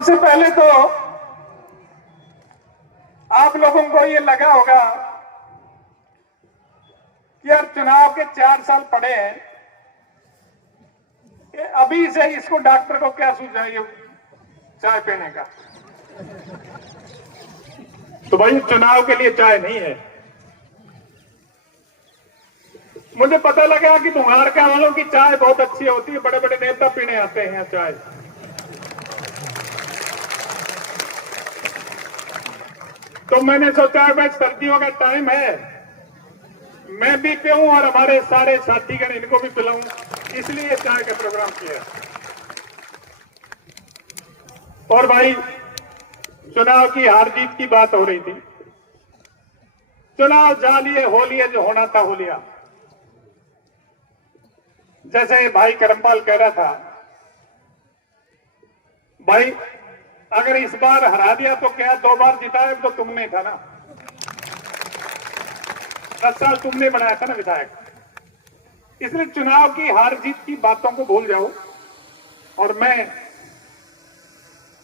सबसे पहले तो आप लोगों को ये लगा होगा कि यार चुनाव के 4 साल पड़े हैं, कि अभी से इसको डॉक्टर को क्या सुझाइए चाय पीने का। तो भाई चुनाव के लिए चाय नहीं है। मुझे पता लगा कि बुंगारका वालों की चाय बहुत अच्छी होती है, बड़े बड़े नेता पीने आते हैं चाय। तो मैंने सोचा भाई सर्दियों का टाइम है, मैं भी पीऊं और हमारे सारे साथीगण इनको भी पिलाऊं, इसलिए चाय का प्रोग्राम किया। और भाई चुनाव की हार जीत की बात हो रही थी। चुनाव जालिए हो लिए, जो होना था हो लिया। जैसे भाई करमपाल कह रहा था, भाई अगर इस बार हरा दिया तो क्या 2 बार जिताया तो तुमने था ना, 10 साल तुमने बनाया था ना विधायक। इसलिए चुनाव की हार जीत की बातों को भूल जाओ। और मैं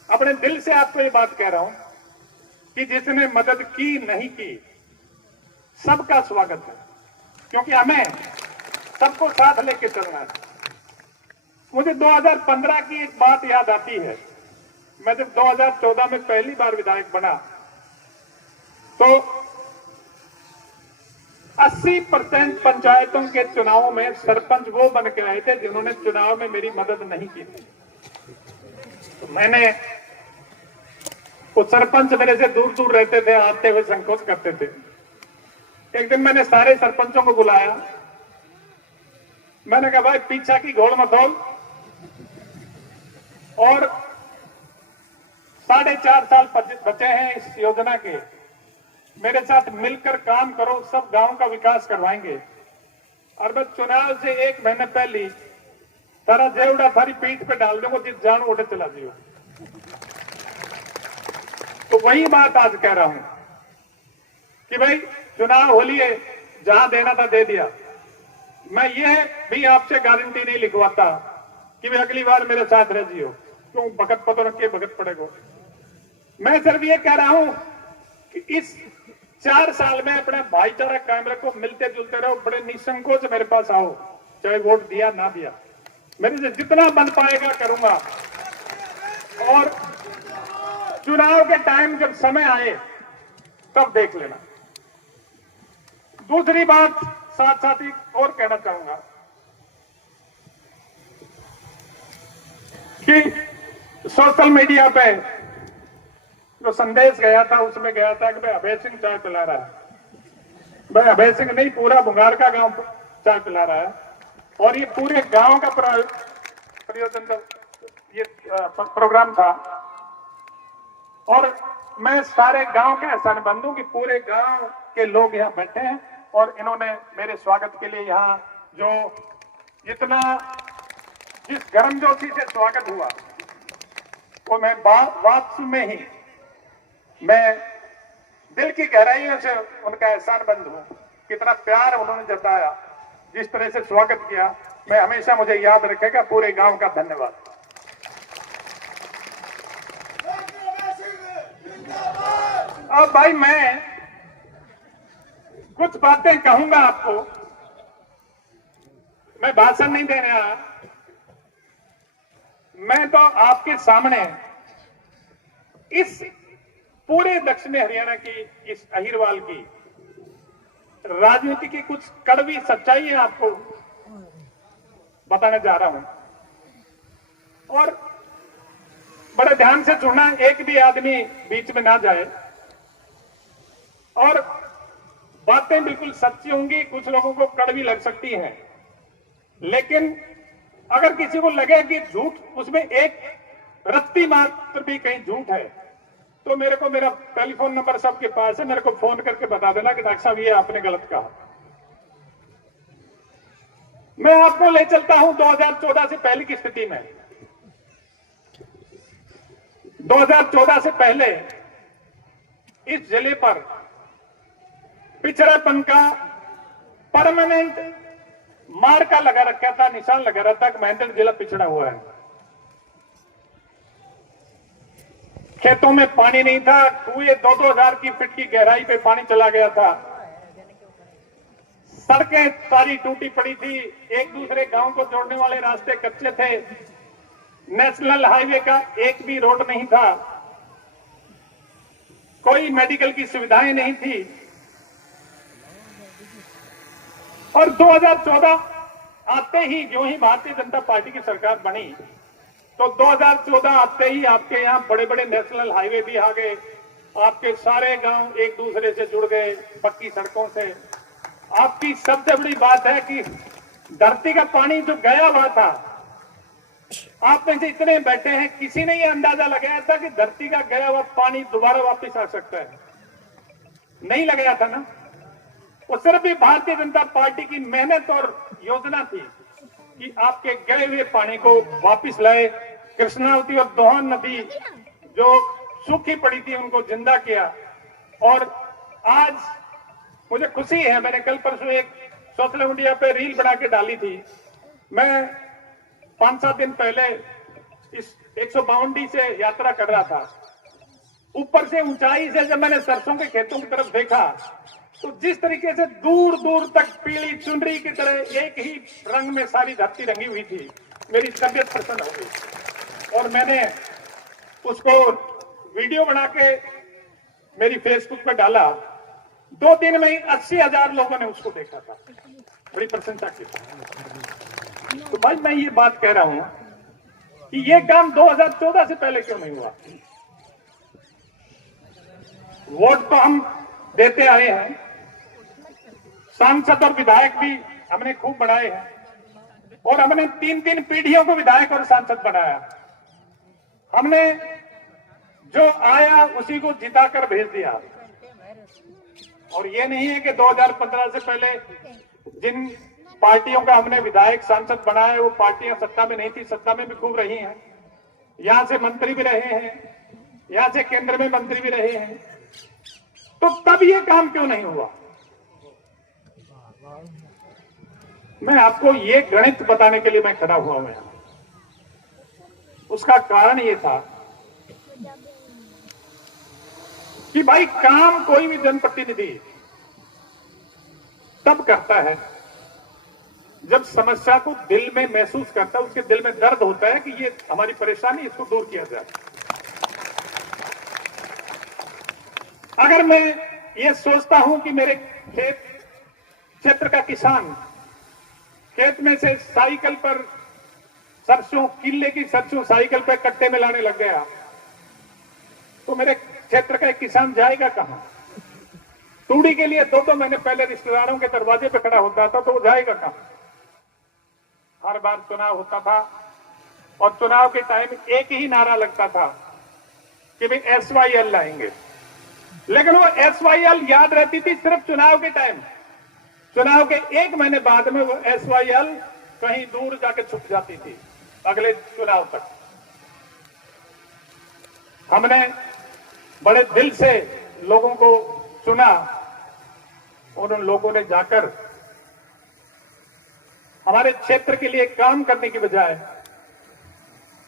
अपने दिल से आपको ये बात कह रहा हूं कि जिसने मदद की नहीं की, सबका स्वागत है, क्योंकि हमें सबको साथ लेके चलना है। मुझे 2015 की एक बात याद आती है। मैं जब 2014 में पहली बार विधायक बना तो 80% पंचायतों के चुनावों में सरपंच वो बन के आए थे जिन्होंने चुनाव में मेरी मदद नहीं की थी। तो मैंने, वो सरपंच मेरे से दूर दूर रहते थे, आते हुए संकोच करते थे। एक दिन मैंने सारे सरपंचों को बुलाया, मैंने कहा भाई पीछा की घोड़ मथोल और 4.5 साल बचे हैं इस योजना के, मेरे साथ मिलकर काम करो, सब गांव का विकास करवाएंगे। और मैं चुनाव से 1 महीने पहले तारा जेवड़ा थारी पीठ पे डाल दूंगा, जिस जान उठे चला दियो। तो वही बात आज कह रहा हूं कि भाई चुनाव हो लिए, जहां देना था दे दिया। मैं ये भी आपसे गारंटी नहीं लिखवाता कि भाई अगली बार मेरे साथ रह जियो, क्यों भगत पतो रख के भगत पड़ेगा। मैं सिर्फ ये कह रहा हूं कि इस 4 साल में अपने भाईचारा कायम रखो, मिलते जुलते रहो, बड़े निसंकोच मेरे पास आओ, चाहे वोट दिया ना दिया, मेरे से जितना बन पाएगा करूंगा। और चुनाव के टाइम जब समय आए तब देख लेना। दूसरी बात साथ साथ ही और कहना चाहूंगा कि सोशल मीडिया पे जो संदेश गया था उसमें गया था कि भाई अभय सिंह चाय पिला रहा है। भाई अभय सिंह नहीं, पूरा बुंगारका गांव चाय पिला रहा है। और ये पूरे गांव का प्रयोजन का ये प्रोग्राम था। और मैं सारे गांव के एहसान बंद हूं कि पूरे गांव के लोग यहाँ बैठे हैं और इन्होंने मेरे स्वागत के लिए यहाँ जो जितना जिस गर्मजोशी से स्वागत हुआ, वो मैं वापसी में ही मैं दिल की गहराइयों से उनका एहसान बंद हूं। कितना प्यार उन्होंने जताया, जिस तरह से स्वागत किया, मैं हमेशा, मुझे याद रखेगा। पूरे गांव का धन्यवाद। अब भाई मैं कुछ बातें कहूंगा आपको, मैं भाषण नहीं दे रहा, मैं तो आपके सामने इस पूरे दक्षिणी हरियाणा की, इस अहिरवाल की राजनीति की कुछ कड़वी सच्चाई है आपको बताने जा रहा हूं। और बड़े ध्यान से सुनना, एक भी आदमी बीच में ना जाए। और बातें बिल्कुल सच्ची होंगी, कुछ लोगों को कड़वी लग सकती हैं, लेकिन अगर किसी को लगे कि झूठ, उसमें एक रत्ती मात्र भी कहीं झूठ है, तो मेरे को, मेरा टेलीफोन नंबर सबके पास है, मेरे को फोन करके बता देना कि डॉक्टर साहब ये आपने गलत कहा। मैं आपको ले चलता हूं 2014 से पहले की स्थिति में। 2014 से पहले इस जिले पर पिछड़ेपन का परमानेंट मार्का लगा रखा था, निशान लगा रहा था कि महेंद्र जिला पिछड़ा हुआ है। खेतों में पानी नहीं था, कुएं 2-2 हजार की फीट की गहराई पे पानी चला गया था, सड़कें सारी टूटी पड़ी थी, एक दूसरे गांव को जोड़ने वाले रास्ते कच्चे थे, नेशनल हाईवे का एक भी रोड नहीं था, कोई मेडिकल की सुविधाएं नहीं थी। और 2014 आते ही, जो ही भारतीय जनता पार्टी की सरकार बनी, तो 2014 आते ही आपके यहां बड़े बड़े नेशनल हाईवे भी आ गए, आपके सारे गांव एक दूसरे से जुड़ गए पक्की सड़कों से। आपकी सबसे बड़ी बात है कि धरती का पानी जो गया हुआ था, आप में से इतने बैठे हैं, किसी ने ये अंदाजा लगाया था कि धरती का गया हुआ पानी दोबारा वापस आ सकता है? नहीं लगाया था ना। वो सिर्फ भी भारतीय जनता पार्टी की मेहनत और योजना थी कि आपके गए हुए पानी को वापस लाए। कृष्णावती और दोहन नदी जो सूखी पड़ी थी उनको जिंदा किया। और आज मुझे खुशी है, मैंने कल परसों एक सोशल मीडिया पे रील बना के डाली थी। मैं 5-7 दिन पहले इस 152 से यात्रा कर रहा था। ऊपर से ऊंचाई से जब मैंने सरसों के खेतों की तरफ देखा, तो जिस तरीके से दूर दूर तक पीली चुनरी की तरह एक ही रंग में सारी धरती रंगी हुई थी, मेरी तबियत प्रसन्न हो गई। और मैंने उसको वीडियो बना के मेरी फेसबुक पे डाला। 2 दिन में ही 80,000 लोगों ने उसको देखा था, बड़ी प्रशंसा की। तो भाई मैं ये बात कह रहा हूं कि ये काम 2014 से पहले क्यों नहीं हुआ? वोट तो हम देते आए हैं, सांसद और विधायक भी हमने खूब बनाए हैं, और हमने 3-3 पीढ़ियों को विधायक और सांसद बनाया। हमने जो आया उसी को जिताकर भेज दिया। और ये नहीं है कि 2015 से पहले जिन पार्टियों का हमने विधायक सांसद बनाया वो पार्टियां सत्ता में नहीं थी, सत्ता में भी खूब रही हैं, यहां से मंत्री भी रहे हैं, यहां से केंद्र में मंत्री भी रहे हैं। तो तब ये काम क्यों नहीं हुआ? मैं आपको ये गणित बताने के लिए मैं खड़ा हुआ हूं यहां। उसका कारण ये था कि भाई काम कोई भी जनप्रतिनिधि तब करता है जब समस्या को दिल में महसूस करता है, उसके दिल में दर्द होता है कि ये हमारी परेशानी, इसको दूर किया जाए। अगर मैं ये सोचता हूं कि मेरे खेत क्षेत्र का किसान खेत में से साइकिल पर सरसों, किले की सरसों साइकिल पर कट्टे में लाने लग गया, तो मेरे क्षेत्र का एक किसान जाएगा कहां? तूड़ी के लिए 2-2 महीने पहले रिश्तेदारों के दरवाजे पे खड़ा होता था, तो वो जाएगा कहां? हर बार चुनाव होता था और चुनाव के टाइम एक ही नारा लगता था कि भाई SYL लाएंगे, लेकिन वो SYL याद रहती थी सिर्फ चुनाव के टाइम। चुनाव के 1 महीने बाद में वो SYL कहीं दूर जाके छुप जाती थी अगले चुनाव तक। हमने बड़े दिल से लोगों को चुना, और उन लोगों ने जाकर हमारे क्षेत्र के लिए काम करने की बजाय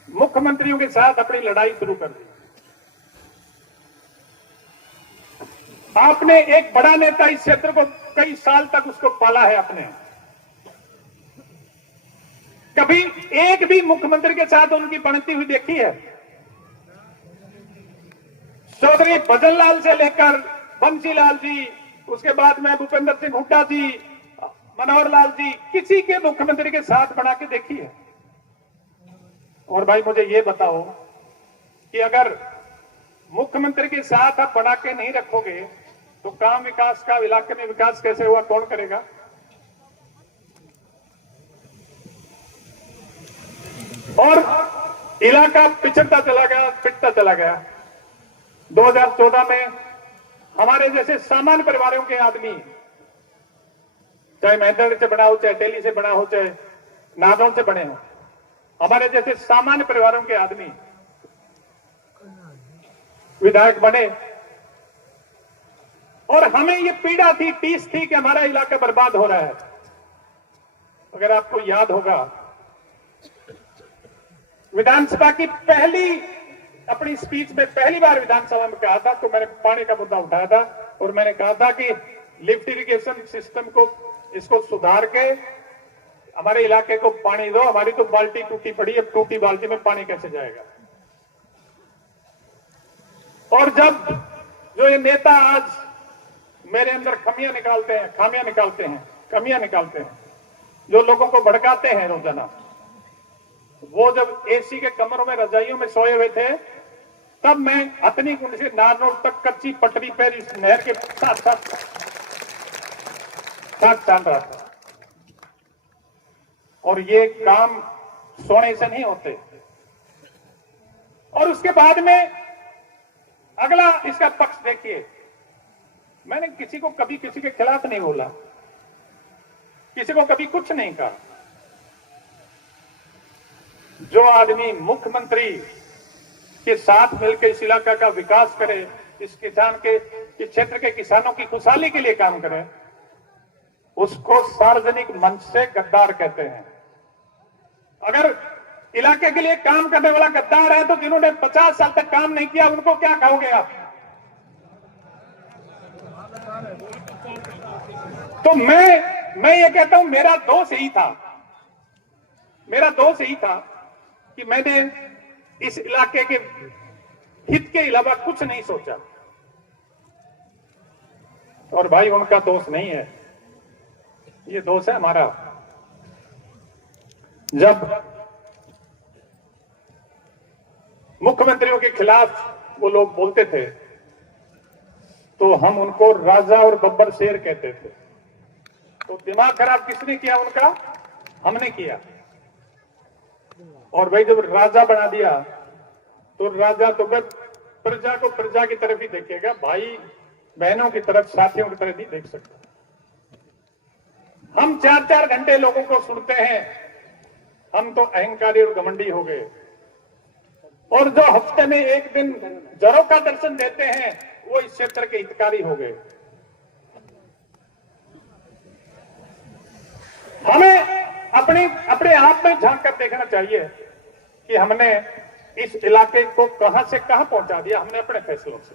मुख्यमंत्रियों के साथ अपनी लड़ाई शुरू कर दी। आपने एक बड़ा नेता इस क्षेत्र को कई साल तक उसको पाला है आपने, कभी एक भी मुख्यमंत्री के साथ उनकी बनती हुई देखी है? चौधरी भजनलाल से लेकर बंसीलाल जी, उसके बाद में भूपेंद्र सिंह हुड्डा जी, मनोहर लाल जी, किसी के मुख्यमंत्री के साथ बना के देखी है? और भाई मुझे ये बताओ कि अगर मुख्यमंत्री के साथ आप बना के नहीं रखोगे तो काम विकास का, इलाके में विकास कैसे हुआ, कौन करेगा? और इलाका पिछड़ता चला गया, पिटता चला गया। 2014 में हमारे जैसे सामान्य परिवारों के आदमी, चाहे महेंद्रगढ़ से बना हो, चाहे दिल्ली से बना हो, चाहे नादौन से बने हो, हमारे जैसे सामान्य परिवारों के आदमी विधायक बने, और हमें ये पीड़ा थी, टीस थी कि हमारा इलाका बर्बाद हो रहा है। अगर आपको याद होगा, विधानसभा की पहली अपनी स्पीच में पहली बार विधानसभा में कहा था, तो मैंने पानी का मुद्दा उठाया था और मैंने कहा था कि लिफ्ट इरिगेशन सिस्टम को इसको सुधार के हमारे इलाके को पानी दो। हमारी तो बाल्टी टूटी पड़ी है, टूटी बाल्टी में पानी कैसे जाएगा। और जब जो ये नेता आज मेरे अंदर खामियां निकालते हैं, जो लोगों को भड़काते हैं रोजाना, वो जब एसी के कमरों में रजाइयों में सोए हुए थे, तब मैं हथनी कुंड से नार रोड तक कच्ची पटरी पर इस नहर के साथ चल रहा था। और ये काम सोने से नहीं होते। और उसके बाद में अगला इसका पक्ष देखिए, मैंने किसी को कभी किसी के खिलाफ नहीं बोला, किसी को कभी कुछ नहीं कहा। जो आदमी मुख्यमंत्री के साथ मिलकर इस इलाका का विकास करे, इस क्षेत्र के किसानों की खुशहाली के लिए काम करे, उसको सार्वजनिक मंच से गद्दार कहते हैं। अगर इलाके के लिए काम करने वाला गद्दार है, तो जिन्होंने 50 साल तक काम नहीं किया, उनको क्या कहोगे आप? तो मैं ये कहता हूं, मेरा दोष यही था कि मैंने इस इलाके के हित के अलावा कुछ नहीं सोचा। और भाई, उनका दोष नहीं है, ये दोष है हमारा। जब मुख्यमंत्रियों के खिलाफ वो लोग बोलते थे, तो हम उनको राजा और बब्बर शेर कहते थे। तो दिमाग खराब किसने किया उनका? हमने किया। और भाई, जब राजा बना दिया, तो राजा तो बस प्रजा को प्रजा की तरफ ही देखेगा, भाई बहनों की तरफ, साथियों की तरफ नहीं देख सकता। हम 4-4 घंटे लोगों को सुनते हैं, हम तो अहंकारी और घमंडी हो गए। और जो हफ्ते में एक दिन जरों का दर्शन देते हैं, वो इस क्षेत्र के हितकारी हो गए। हमें अपने आप में झांक कर देखना चाहिए कि हमने इस इलाके को कहां से कहां पहुंचा दिया, हमने अपने फैसलों से।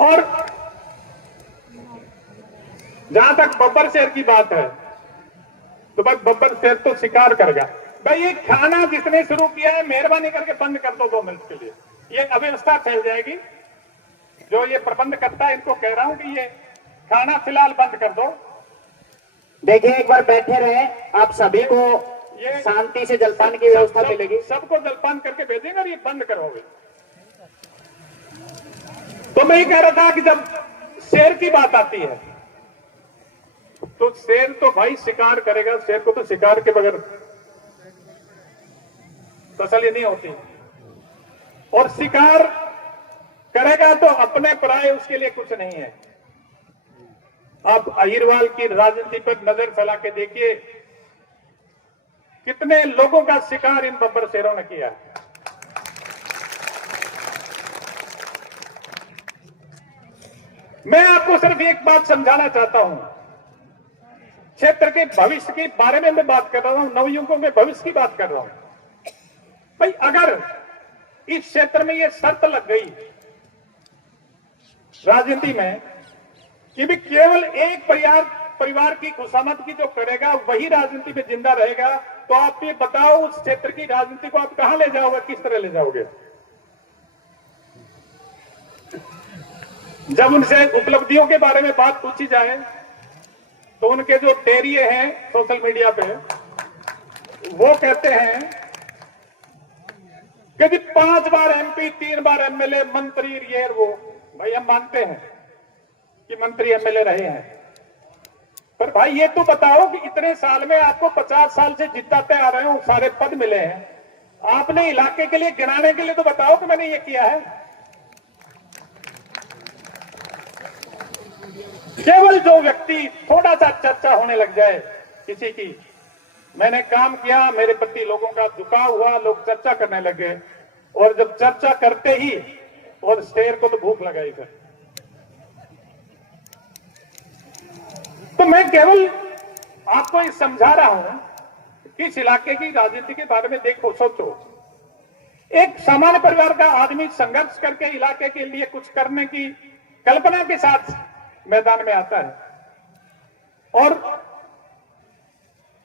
और जहां तक बब्बर शेर की बात है, तो बस बब्बर शेर तो शिकार करेगा। भाई, ये खाना जिसने शुरू किया है, मेहरबानी करके बंद कर दो 2 मिनट के लिए। ये अव्यवस्था फैल जाएगी। जो ये प्रबंध करता है, इनको कह रहा हूं कि ये खाना फिलहाल बंद कर दो। देखिए, एक बार बैठे रहे, आप सभी को ये शांति से जलपान की व्यवस्था मिलेगी। सबको जलपान करके भेजेंगे और ये बंद करोगे। तो मैं ये कह रहा था कि जब शेर की बात आती है, तो शेर तो भाई शिकार करेगा। शेर को तो शिकार के बगैर तसल्ली नहीं होती। और शिकार करेगा तो अपने पराये उसके लिए कुछ नहीं है। आप अहिरवाल की राजनीति पर नजर फैला के देखिए, कितने लोगों का शिकार इन बब्बर शेरों ने किया। मैं आपको सिर्फ एक बात समझाना चाहता हूं। क्षेत्र के भविष्य के बारे में मैं बात कर रहा हूं, नवयुवकों के भविष्य की बात कर रहा हूं। भाई, अगर इस क्षेत्र में यह शर्त लग गई राजनीति में कि भी केवल एक परिवार की खुशामद की जो करेगा वही राजनीति में जिंदा रहेगा, तो आप ये बताओ, उस क्षेत्र की राजनीति को आप कहां ले जाओगे, किस तरह ले जाओगे? जब उनसे उपलब्धियों के बारे में बात पूछी जाए, तो उनके जो टेरिये हैं सोशल मीडिया पे, वो कहते हैं कि 5 बार एमपी, 3 बार एमएलए, मंत्री, ये वो। भाई, हम मानते हैं कि मंत्री एमएलए रहे हैं, पर भाई ये तो बताओ कि इतने साल में आपको 50 साल से जिताते आ रहे हो, सारे पद मिले हैं, आपने इलाके के लिए गिनाने के लिए तो बताओ कि मैंने ये किया है। केवल जो व्यक्ति थोड़ा सा चर्चा होने लग जाए किसी की, मैंने काम किया, मेरे प्रति लोगों का झुकाव हुआ, लोग चर्चा करने लगे, और जब चर्चा करते ही, और शेर को तो भूख लगाई फिर। तो मैं केवल आपको ये समझा रहा हूं कि इस इलाके की राजनीति के बारे में देखो, सोचो। एक सामान्य परिवार का आदमी संघर्ष करके इलाके के लिए कुछ करने की कल्पना के साथ मैदान में आता है और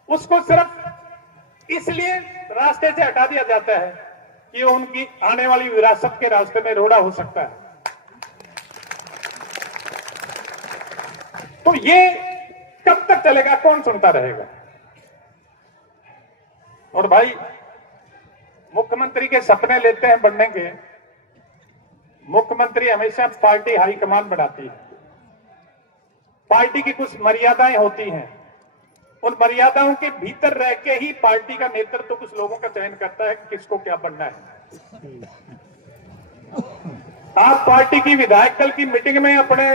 उसको सिर्फ इसलिए रास्ते से हटा दिया जाता है कि उनकी आने वाली विरासत के रास्ते में रोड़ा हो सकता है। तो ये कब तक चलेगा, कौन सुनता रहेगा? और भाई, मुख्यमंत्री के सपने लेते हैं बनने के, मुख्यमंत्री हमेशा पार्टी हाईकमान बनाती है। पार्टी की कुछ मर्यादाएं होती हैं, उन मर्यादाओं के भीतर रह के ही पार्टी का नेतृत्व कुछ लोगों का चयन करता है कि किसको क्या बनना है। आप पार्टी की विधायक दल की मीटिंग में अपने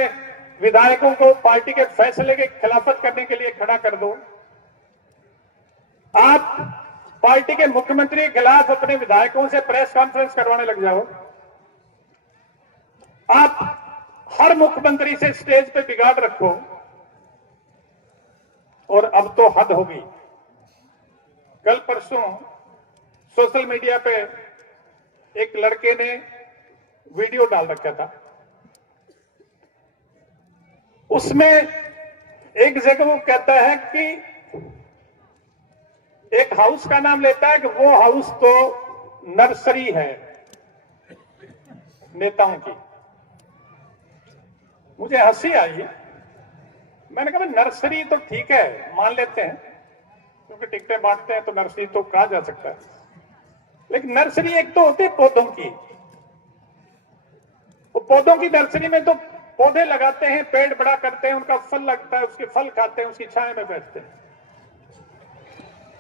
विधायकों को पार्टी के फैसले के खिलाफत करने के लिए खड़ा कर दो। आप पार्टी के मुख्यमंत्री के खिलाफ अपने विधायकों से प्रेस कॉन्फ्रेंस करवाने लग जाओ। आप हर मुख्यमंत्री से स्टेज पे बिगाड़ रखो। और अब तो हद होगी। कल परसों सोशल मीडिया पे एक लड़के ने वीडियो डाल रखा था, उसमें एक जगह वो कहता है कि एक हाउस का नाम लेता है कि वो हाउस तो नर्सरी है नेताओं की। मुझे हंसी आई। मैंने कहा नर्सरी तो ठीक है, मान लेते हैं, क्योंकि टिकटें बांटते हैं तो नर्सरी तो कहा जा सकता है, लेकिन नर्सरी एक तो होती है पौधों की। वो पौधों की नर्सरी में तो पौधे लगाते हैं, पेड़ बड़ा करते हैं, उनका फल लगता है, उसके फल खाते हैं, उसकी छाया में बैठते हैं।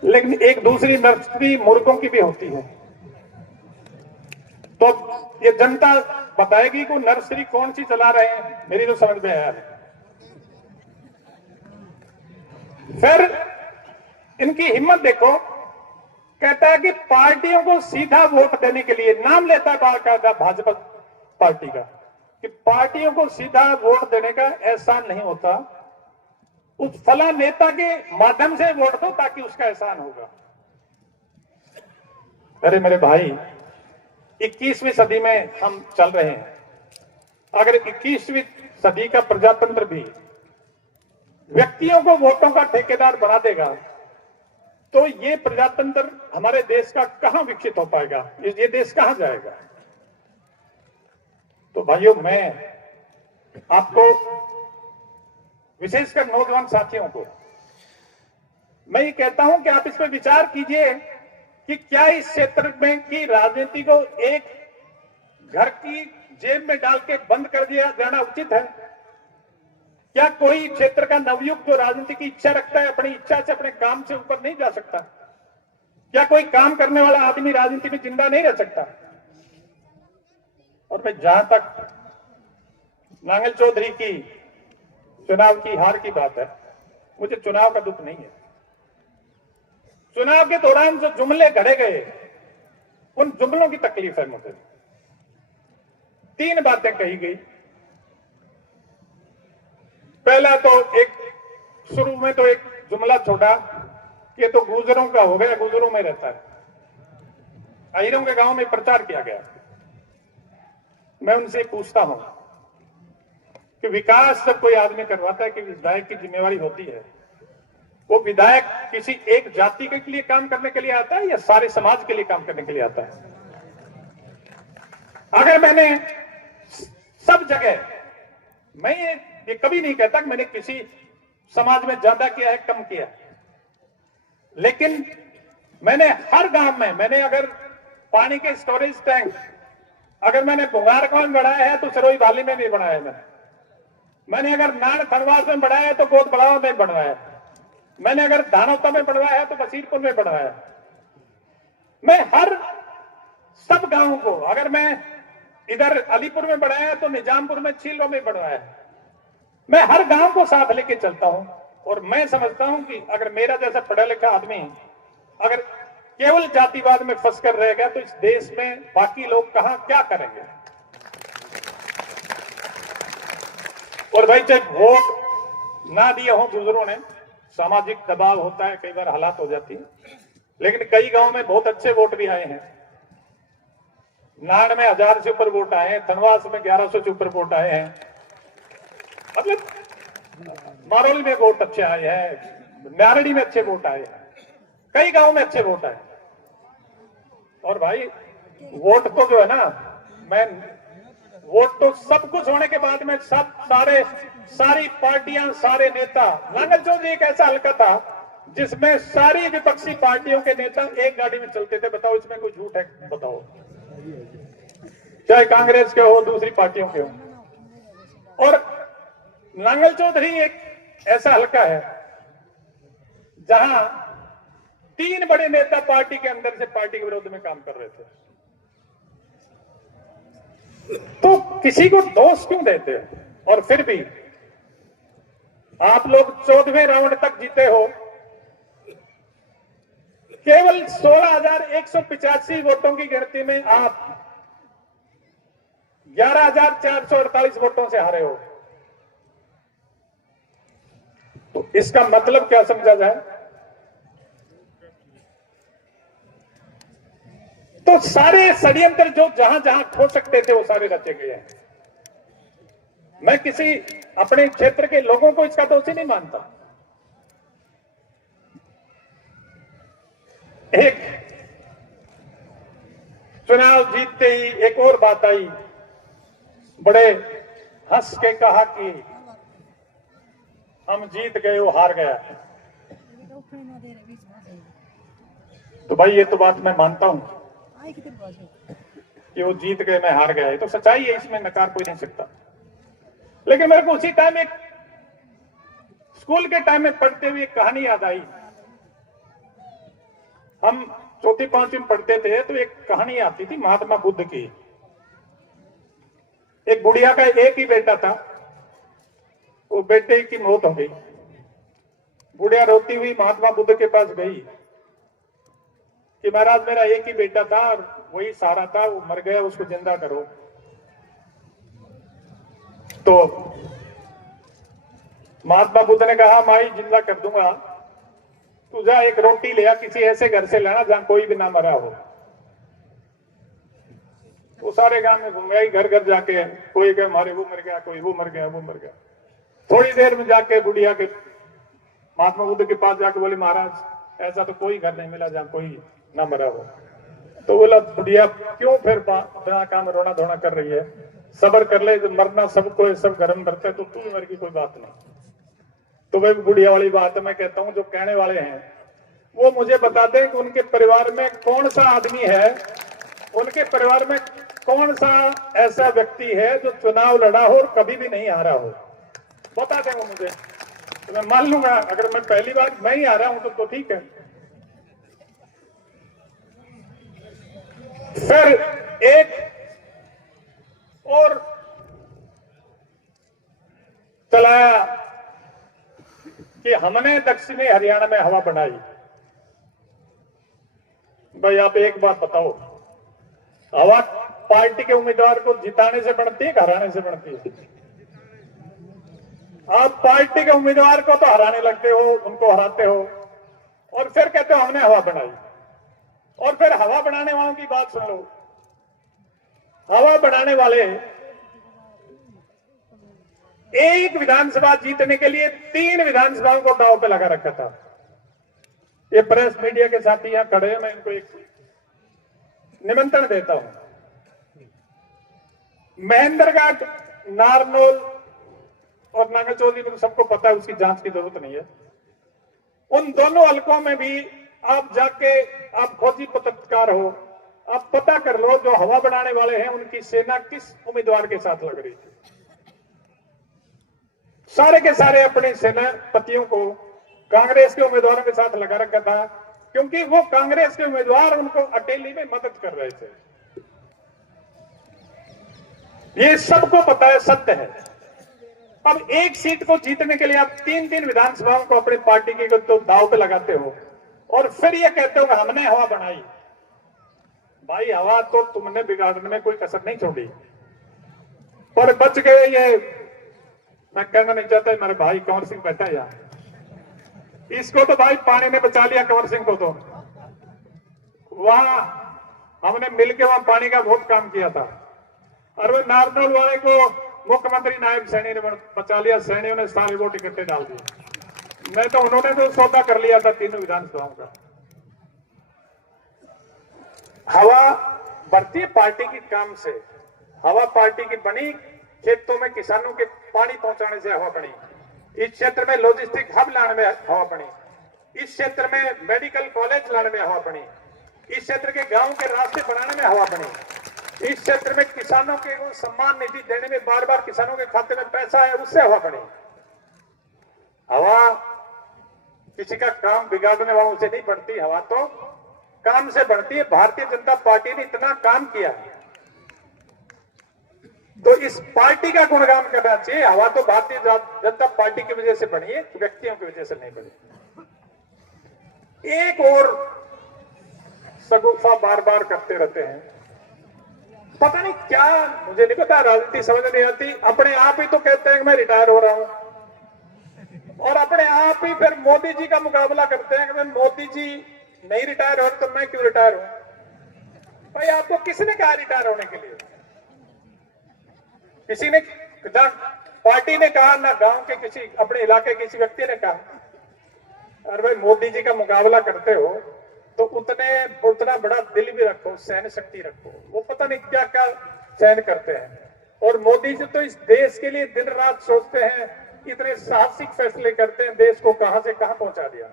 लेकिन एक दूसरी नर्सरी मुर्गों की भी होती है। तो ये जनता बताएगी कि नर्सरी कौन सी चला रहे हैं। मेरी तो समझ में आया है। फिर इनकी हिम्मत देखो, कहता है कि पार्टियों को सीधा वोट देने के लिए, नाम लेता है बाकायदा भाजपा पार्टी का, कि पार्टियों को सीधा वोट देने का एहसान नहीं होता, उस फला नेता के माध्यम से वोट दो ताकि उसका एहसान होगा। अरे मेरे भाई, 21वीं सदी में हम चल रहे हैं। अगर 21वीं सदी का प्रजातंत्र भी व्यक्तियों को वोटों का ठेकेदार बना देगा तो ये प्रजातंत्र हमारे देश का कहां विकसित हो पाएगा, ये देश कहां जाएगा। तो भाइयों, मैं आपको, विशेषकर नौजवान साथियों को मैं ये कहता हूं कि आप इस पर विचार कीजिए कि क्या इस क्षेत्र में की राजनीति को एक घर की जेब में डाल के बंद कर दिया जाना उचित है? क्या कोई क्षेत्र का नवयुवक जो राजनीति की इच्छा रखता है, अपनी इच्छा से, अपने काम से ऊपर नहीं जा सकता? क्या कोई काम करने वाला आदमी राजनीति में जिंदा नहीं रह सकता? और मैं जहां तक नांगल चौधरी की चुनाव की हार की बात है, मुझे चुनाव का दुख नहीं है। चुनाव के दौरान जो जुमले गढ़े गए, उन जुमलों की तकलीफ है मुझे। 3 बातें कही गई। पहला तो एक शुरू में तो एक जुमला छोड़ा कि ये तो गुजरों का हो गया, गुजरों में रहता है। अहिरों के गांव में प्रचार किया गया। मैं उनसे पूछता हूं कि विकास जब कोई आदमी करवाता है कि विधायक की जिम्मेवारी होती है, वो विधायक किसी एक जाति के लिए काम करने के लिए आता है या सारे समाज के लिए काम करने के लिए आता है? अगर मैंने सब जगह, मैं ये कभी नहीं कहता कि मैंने किसी समाज में ज्यादा किया है, कम किया, लेकिन मैंने हर गांव में, मैंने अगर पानी के स्टोरेज टैंक अगर मैंने बुंगारकौन बढ़ाया है तो सरोई वाली में भी बढ़ाया है। मैंने अगर नाड़ खनवास में बढ़ाया है तो गोद बढ़ावा में बढ़वाया है। मैंने अगर धानोता में बढ़वाया है तो बसीरपुर में बढ़वाया है। मैं हर सब गांवों को, अगर मैं इधर अलीपुर में बढ़ाया है तो निजामपुर में, छीलों में बढ़वाया है। मैं हर गांव को साथ लेके चलता हूं और मैं समझता हूं कि अगर मेरा जैसा पढ़ा लिखा आदमी अगर केवल जातिवाद में फंस कर रहेगा तो इस देश में बाकी लोग कहां क्या करेंगे। और भाई, चाहे वोट ना दिए हो बुजुर्गों ने, सामाजिक दबाव होता है, कई बार हालात हो जाती है, लेकिन कई गांव में बहुत अच्छे वोट भी आए हैं। नान में 1000 से ऊपर वोट आए हैं, धनवास में 1100 से ऊपर वोट आए हैं, मतलब मारोल में वोट अच्छे आए हैं, नारडी में अच्छे वोट आए हैं, कई गांव में अच्छे वोट आए। और भाई वोट तो जो है ना, मैं वोट तो सब कुछ होने के बाद में सब सारी पार्टियां, सारे नेता, नांगल चौधरी एक ऐसा हल्का था जिसमें सारी विपक्षी पार्टियों के नेता एक गाड़ी में चलते थे। बताओ इसमें कोई झूठ है? बताओ, चाहे कांग्रेस के हो, दूसरी पार्टियों के हो। और नांगल चौधरी एक ऐसा हल्का है जहां 3 बड़े नेता पार्टी के अंदर से पार्टी के विरोध में काम कर रहे थे। तो किसी को दोष क्यों देते हैं? और फिर भी आप लोग 14वें राउंड तक जीते हो, केवल 16,185 वोटों की गिनती में आप 11,448 वोटों से हारे हो। तो इसका मतलब क्या समझा जाए? तो सारे षड्यंत्र जो जहां जहां हो सकते थे वो सारे रचे गए हैं। मैं किसी अपने क्षेत्र के लोगों को इसका दोषी नहीं मानता। एक चुनाव जीतते ही एक और बात आई, बड़े हंस के कहा कि हम जीत गए, वो हार गया। तो भाई ये तो बात मैं मानता हूं कि वो जीत गए, मैं हार गया, ये तो सच्चाई है, इसमें नकार कोई नहीं सकता। लेकिन मेरे को उसी टाइम एक स्कूल के टाइम में पढ़ते हुए एक कहानी याद आई। हम 4वीं 5वीं में पढ़ते थे तो एक कहानी आती थी महात्मा बुद्ध की। एक बुढ़िया का एक ही बेटा था, वो बेटे की मौत हो गई। बुढ़िया रोती हुई महात्मा बुद्ध के पास गई कि महाराज मेरा एक ही बेटा था और वही सहारा था, वो मर गया, उसको जिंदा करो। तो महात्मा बुद्ध ने कहा माई जिंदा कर दूंगा, तू जा एक रोटी ले आ, किसी ऐसे घर से लाना जहां कोई भी ना मरा हो। वो सारे गांव में घूम गई, घर घर जाके कोई कहे हमारे वो मर गया, कोई वो मर गया, वो मर गया। थोड़ी देर में जाके बुढ़िया के महात्मा बुद्ध के पास जाके बोले महाराज ऐसा तो कोई घर नहीं मिला जहां कोई ना मरा हो। तो बोला बुढ़िया क्यों फिर बिना काम रोना धोना कर रही है, सब्र कर ले, मरना सबको, सब घर में मरते, तो तू मर की कोई बात नहीं। तो वही बुढ़िया वाली बात है, मैं कहता हूं जो कहने वाले हैं वो मुझे बता दें कि उनके परिवार में कौन सा आदमी है, उनके परिवार में कौन सा ऐसा व्यक्ति है जो चुनाव लड़ा हो और कभी भी नहीं हारा हो, बता दें वो मुझे, तो मैं मान लूंगा। अगर मैं पहली बार मैं ही हारा हूं तो ठीक है। फिर एक और चलाया कि हमने दक्षिणी हरियाणा में हवा बनाई। भाई आप एक बात बताओ, हवा पार्टी के उम्मीदवार को जिताने से बनती है, हराने से बनती है? आप पार्टी के उम्मीदवार को तो हराने लगते हो, उनको हराते हो और फिर कहते हो हमने हवा बनाई। और फिर हवा बनाने वालों की बात सुन लो। हवा बनाने वाले एक विधानसभा जीतने के लिए 3 विधानसभाओं को दांव पे लगा रखा था। ये प्रेस मीडिया के साथी यहां खड़े हैं, मैं इनको एक निमंत्रण देता हूं। महेंद्रगढ़, नारनौल और नांगल चौधरी को सबको पता है, उसकी जांच की जरूरत नहीं है। उन दोनों हलकों में भी आप जाके, आप फौजी पत्रकार हो, आप पता कर लो जो हवा बनाने वाले हैं उनकी सेना किस उम्मीदवार के साथ लग रही थी। सारे के सारे अपने सेनापतियों को कांग्रेस के उम्मीदवारों के साथ लगा रखा था, क्योंकि वो कांग्रेस के उम्मीदवार उनको अकेले में मदद कर रहे थे। ये सबको पता है, सत्य है। अब एक सीट को जीतने के लिए आप 3 विधानसभाओं को अपनी पार्टी की तो दांव पे लगाते हो और फिर ये कहते हो हमने हवा बनाई। भाई हवा तो तुमने बिगाड़ने में कोई कसर नहीं छोड़ी, पर बच गए ये। मैं कहना नहीं चाहता, मेरे भाई कंवर सिंह बैठा है यहाँ, इसको तो भाई पानी ने बचा लिया, कंवर सिंह को तो। वहां हमने मिलकर वहां पानी का बहुत काम किया था। और वो नारनौल वाले को मुख्यमंत्री नायब सैनी ने बचा लिया, सैनियों ने सारे वोट इकट्ठे डाल दिए। मैं तो उन्होंने तो सौदा कर लिया था तीनों विधानसभाओं का। हवा बढ़ती है पार्टी की काम से। हवा पार्टी की बनी, खेतों में किसानों के पानी पहुंचाने से हवा बनी, इस क्षेत्र में लॉजिस्टिक हब लाने में हवा बनी, इस क्षेत्र में मेडिकल कॉलेज लाने में हवा बनी, इस क्षेत्र के गांव के रास्ते बनाने में हवा बनी, इस क्षेत्र में किसानों के सम्मान निधि देने में बार बार किसानों के खाते में पैसा है, उससे हवा बनी। हवा किसी का काम बिगाड़ने वालों से नहीं बढ़ती, हवा तो काम से बढ़ती है। भारतीय जनता पार्टी ने इतना काम किया है तो इस पार्टी का गुणगान करना चाहिए। हवा तो भारतीय जनता पार्टी की वजह से बनी है, व्यक्तियों की वजह से नहीं बनी। एक और सगुफा बार बार करते रहते हैं, पता नहीं क्या, मुझे नहीं पता, राजनीति समझ नहीं आती। अपने आप ही तो कहते हैं कि मैं रिटायर हो रहा हूं, और अपने आप ही फिर मोदी जी का मुकाबला करते हैं कि मैं मोदी जी नहीं रिटायर हो तो मैं क्यों रिटायर हूं। भाई आपको किसने कहा रिटायर होने के लिए? किसी ने, पार्टी ने कहा, ना गांव के किसी अपने इलाके के किसी व्यक्ति ने कहा। अरे भाई मोदी जी का मुकाबला करते हो तो उतना बड़ा दिल भी रखो, सहन शक्ति रखो। वो पता नहीं क्या क्या सहन करते हैं। और मोदी जी तो इस देश के लिए दिन रात सोचते हैं, इतने साहसिक फैसले करते हैं, देश को कहां से कहां पहुंचा दिया।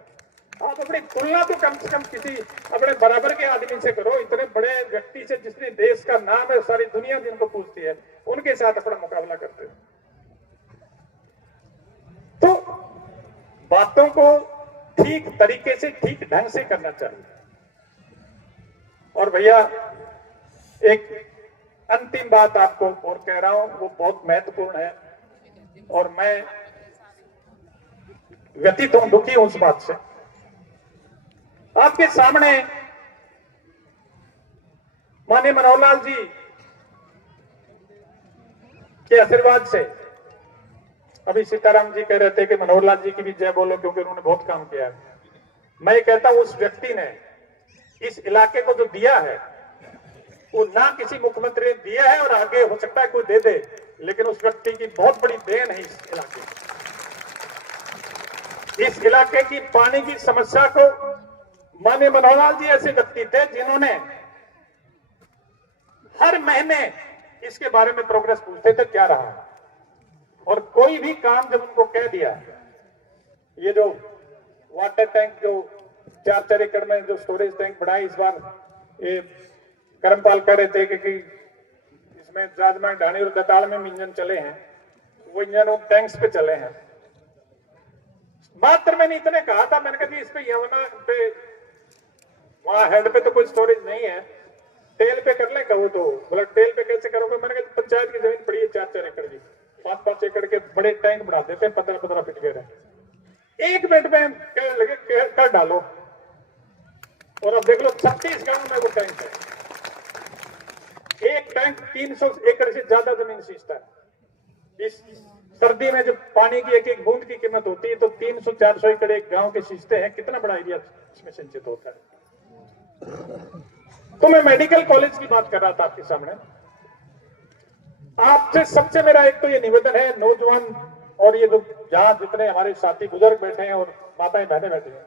आप अपनी तुलना तो कम से कम किसी अपने बराबर के आदमी से करो, इतने बड़े व्यक्ति से जिसने देश का नाम है, सारी दुनिया जिनको पूछती है, उनके साथ अपना मुकाबला करते हैं। तो बातों को ठीक तरीके से, ठीक ढंग से करना चाहिए। और भैया एक अंतिम बात आपको और कह रहा हूं, वो बहुत महत्वपूर्ण है और मैं व्यथित हूं, दुखी हूं उस बात से। आपके सामने माननीय मनोहर लाल जी के आशीर्वाद से, अभी सीताराम जी कह रहे थे कि मनोहर लाल जी की भी जय बोलो क्योंकि उन्होंने बहुत काम किया है। मैं कहता हूं उस व्यक्ति ने इस इलाके को जो दिया है वो ना किसी मुख्यमंत्री ने दिया है, और आगे हो सकता है कोई दे दे, लेकिन उस व्यक्ति की बहुत बड़ी देन है इस इलाके की। इस इलाके की पानी की समस्या को माननीय मनोहर लाल जी ऐसे व्यक्ति थे जिन्होंने हर महीने इसके बारे में प्रोग्रेस पूछते थे क्या रहा, और कोई भी काम जब उनको कह दिया, ये जो वाटर टैंक जो 4 एकड़ में जो स्टोरेज टैंक बढ़ाए इस बार, ये करमपाल कह रहे थे कि इसमें राजमा ढाणी और दताल में इंजन चले हैं, वो इंजन उन टैंक्स पे चले हैं। मात्र मैंने इतने कहा था, मैंने कहा जी इस पे यमुना पे वहां हेड पे तो कोई स्टोरेज नहीं है, टेल पे कर ले। कहो तो बोला टेल पे कैसे करोगे? मैंने कहा पंचायत की जमीन पड़ी है 4 एकड़ की, 5 एकड़ के बड़े टैंक बढ़ा देते हैं, 15 फीट गहरे, 1 मिनट में लगे कर डालो, और अब देख लो 36 गांव में वो टैंक है। एक टैंक 300 एकड़ से ज्यादा जमीन सींचता है। इस सर्दी में जब पानी की एक एक बूंद की कीमत होती है तो 300-400 एकड़ एक गांव के सींचते हैं, कितना बड़ा एरिया इसमें सिंचित होता है। तो मैं मेडिकल कॉलेज की बात कर रहा था आपके सामने। आपसे सबसे मेरा एक तो ये निवेदन है, नौजवान और ये जो जहां जितने हमारे साथी बुजुर्ग बैठे हैं और माताएं बहनें बैठे हैं,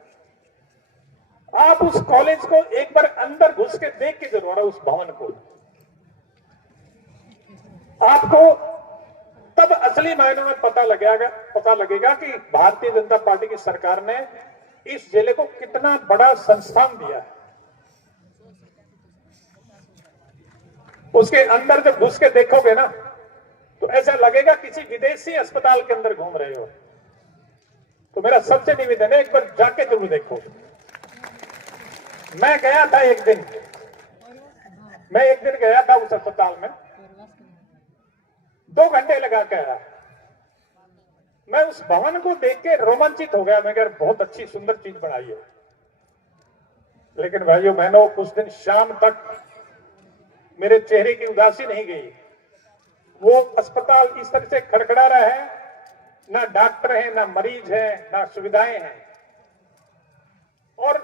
आप उस कॉलेज को एक बार अंदर घुस के देख के जरूर, उस भवन को, आपको तब असली मायनों में पता लगेगा कि भारतीय जनता पार्टी की सरकार ने इस जिले को कितना बड़ा संस्थान दिया है। उसके अंदर जब घुस के देखोगे ना तो ऐसा लगेगा किसी विदेशी अस्पताल के अंदर घूम रहे हो। तो मेरा सबसे निवेदन है, एक बार जाके जरूर देखो। मैं गया था एक दिन गया था उस अस्पताल में, 2 घंटे लगा के आया। मैं उस भवन को देख के रोमांचित हो गया। मैं कह बहुत अच्छी सुंदर चीज बनाई है, लेकिन भाइयों बहनों कुछ दिन शाम तक मेरे चेहरे की उदासी नहीं गई। वो अस्पताल इस तरह से खड़खड़ा रहा है, ना डॉक्टर है, ना मरीज है, ना सुविधाएं हैं, और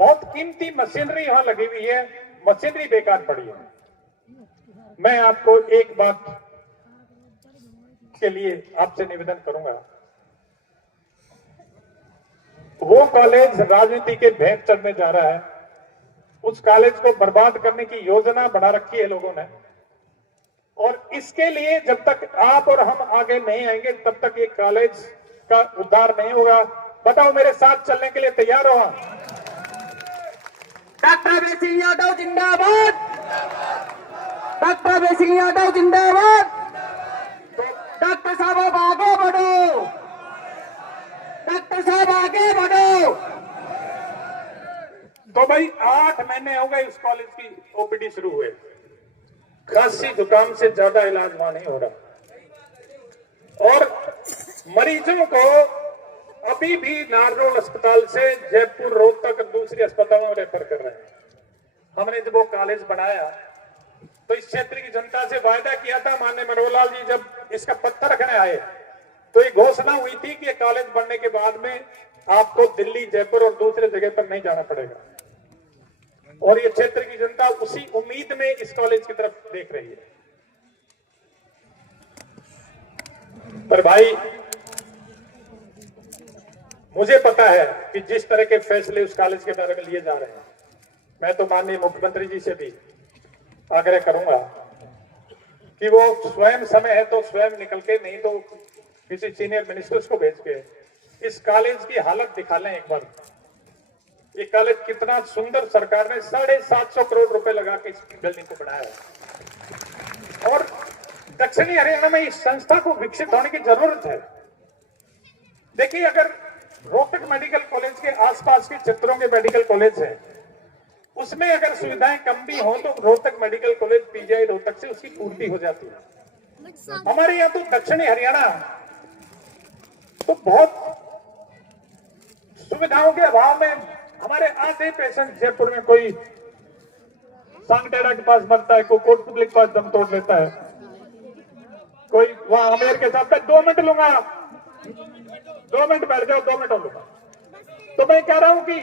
बहुत कीमती मशीनरी वहां लगी हुई है। मशीनरी बेकार पड़ी है। मैं आपको एक बात के लिए आपसे निवेदन करूंगा, वो कॉलेज राजनीति के भेंट में जा रहा है, उस कॉलेज को बर्बाद करने की योजना बना रखी है लोगों ने, और इसके लिए जब तक आप और हम आगे नहीं आएंगे तब तक ये कॉलेज का उद्धार नहीं होगा। बताओ, मेरे साथ चलने के लिए तैयार हो? डॉक्टर अभय सिंह यादव जिंदाबाद, डॉक्टर अभय सिंह यादव जिंदाबाद। डॉक्टर साहब आप आगे बढ़ो, डॉक्टर साहब आगे बढ़ो। तो भाई 8 महीने हो गए इस कॉलेज की ओपीडी शुरू हुए, खांसी जुकाम से ज्यादा इलाज वहां नहीं हो रहा, और मरीजों को अभी भी नारनौल अस्पताल से जयपुर, रोहतक, दूसरे अस्पतालों में रेफर कर रहे हैं। हमने जब वो कॉलेज बनाया तो इस क्षेत्र की जनता से वायदा किया था, माननीय मनोहर लाल जी जब इसका पत्थर रखने आए तो ये घोषणा हुई थी कि ये कॉलेज बनने के बाद में आपको दिल्ली, जयपुर और दूसरे जगह पर नहीं जाना पड़ेगा, और ये क्षेत्र की जनता उसी उम्मीद में इस कॉलेज की तरफ देख रही है। पर भाई मुझे पता है कि जिस तरह के फैसले उस कॉलेज के बारे में लिए जा रहे हैं, मैं तो माननीय मुख्यमंत्री जी से भी आग्रह करूंगा कि वो स्वयं समय है तो स्वयं निकल के, नहीं तो किसी सीनियर मिनिस्टर्स को भेज के इस कॉलेज की हालत दिखा लें एक बार। ये कॉलेज कितना सुंदर, सरकार ने 750 करोड़ रुपए लगा के इस बिल्डिंग को बनाया है, और दक्षिणी हरियाणा में इस संस्था को विकसित होने की जरूरत है। देखिए, अगर रोहतक मेडिकल कॉलेज के आसपास के क्षेत्रों के मेडिकल कॉलेज हैं, उसमें अगर सुविधाएं कम भी हो तो Rohtak medical college PGI Rohtak से उसकी पूर्ति हो जाती है। हमारे यहाँ तो दक्षिणी हरियाणा तो बहुत सुविधाओं के अभाव में हमारे आधे पेशेंट जयपुर में कोई सांगटेड़ा के पास मरता है, कोई कोटपुतली के पास दम तोड़ लेता है, कोई वहां अमेर के साथ। 2 मिनट लूंगा, 2 मिनट बैठ जाओ, 2 मिनट लूंगा। तो मैं कह रहा हूं कि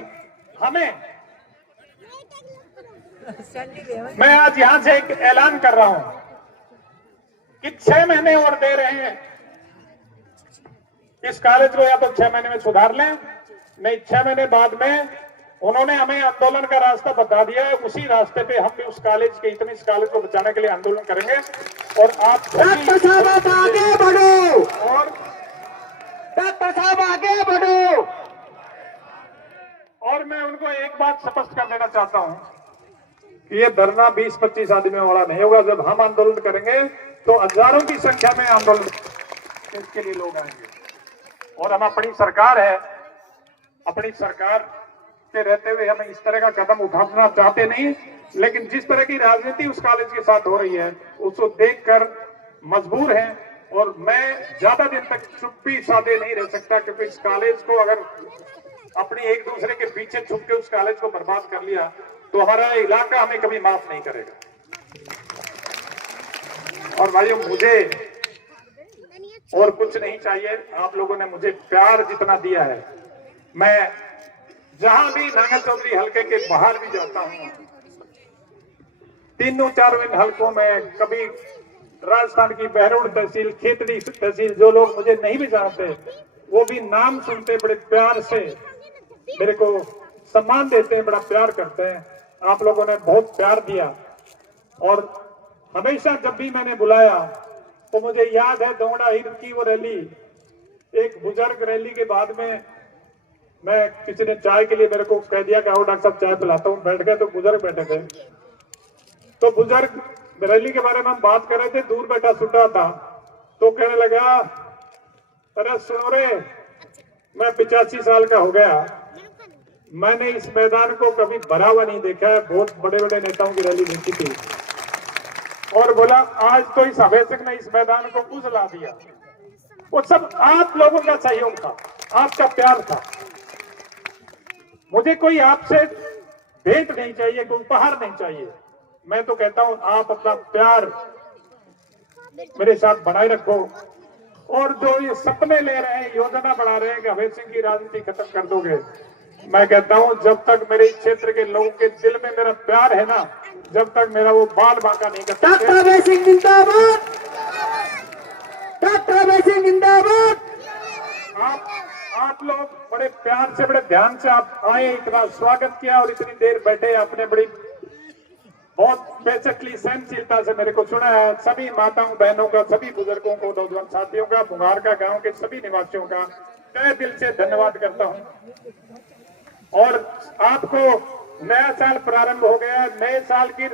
मैं आज यहां से एक ऐलान कर रहा हूं कि 6 महीने और दे रहे हैं इस कॉलेज को, या तो 6 महीने में सुधार लें, नहीं 6 महीने बाद में उन्होंने हमें आंदोलन का रास्ता बता दिया है, उसी रास्ते पे हम भी उस कॉलेज के, इस कॉलेज को बचाने के लिए आंदोलन करेंगे। और आप डॉक्टर साहब आप आगे बढ़ो, और डॉक्टर साहब आगे बढ़ो। और मैं उनको एक बात स्पष्ट कर देना चाहता हूं कि ये धरना 20-25 आदमियों वाला नहीं होगा। जब हम आंदोलन करेंगे तो हजारों की संख्या में आंदोलन इसके लिए लोग आएंगे, और हम अपनी सरकार है, अपनी सरकार के रहते हुए हम इस तरह का कदम उठाना चाहते नहीं, लेकिन जिस तरह की राजनीति उस कॉलेज के साथ हो रही है उसको देखकर मजबूर हैं। और मैं ज्यादा दिन तक चुप्पी साधे नहीं रह सकता, क्योंकि इस कॉलेज को अगर अपने एक दूसरे के पीछे छुप के उस कॉलेज को बर्बाद कर लिया तो हमारा इलाका हमें कभी माफ नहीं करेगा। और भाइयों, मुझे और कुछ नहीं चाहिए, आप लोगों ने मुझे प्यार जितना दिया है, मैं जहां भी नांगल चौधरी हल्के के बाहर भी जाता हूं, 3-4 हल्कों में, कभी राजस्थान की बहरोड तहसील, खेतड़ी तहसील, जो लोग मुझे नहीं भी जानते वो भी नाम सुनते बड़े प्यार से मेरे को सम्मान देते हैं, बड़ा प्यार करते हैं। आप लोगों ने बहुत प्यार दिया, और हमेशा जब भी मैंने बुलाया तो मुझे याद है दोंगड़ा हिल की वो रैली, एक बुजुर्ग रैली के बाद में मैं किसी ने चाय के लिए मेरे को कह दिया कि आओ डॉक्टर साहब चाय पिलाता हूँ, बैठ गए तो बुजुर्ग बैठे थे, तो बुजुर्ग रैली के बारे में हम बात कर रहे थे, दूर बैठा सुटा था, तो कहने लगा, अरे सुनो रे, मैं 85 साल का हो गया, मैंने इस मैदान को कभी भरा हुआ नहीं देखा है, बहुत बड़े बड़े नेताओं की रैली देखी थी, और बोला आज तो इस अभेसक ने इस मैदान को उजला दिया। वो सब आप लोगों का सहयोग था, आपका प्यार था। मुझे कोई आपसे भेंट नहीं चाहिए, कोई उपहार नहीं चाहिए। मैं तो कहता हूं आप अपना प्यार मेरे साथ बनाए रखो, और जो ये सपने ले रहे हैं, योजना बना रहे हैं कि अभय सिंह की राजनीति खत्म कर दोगे, मैं कहता हूं जब तक मेरे इस क्षेत्र के लोगों के दिल में मेरा प्यार है ना, जब तक मेरा वो बाल बांका नहीं कर डॉक्टर सकते। अभय सिंह जिंदाबाद, डॉक्टर अभय सिंह जिंदाबाद। आप लोग बड़े प्यार से, बड़े ध्यान से आप आए, इतना स्वागत किया और इतनी देर बैठे, आपने बड़ी बहुत बेसिकली सहनशीलता से मेरे को सुना है। सभी माताओं बहनों का, सभी बुजुर्गों को, नौजवान साथियों का, बुंगारका गांव के सभी निवासियों का तहे दिल से धन्यवाद करता हूं। और आपको नया साल प्रारंभ हो गया, नए साल की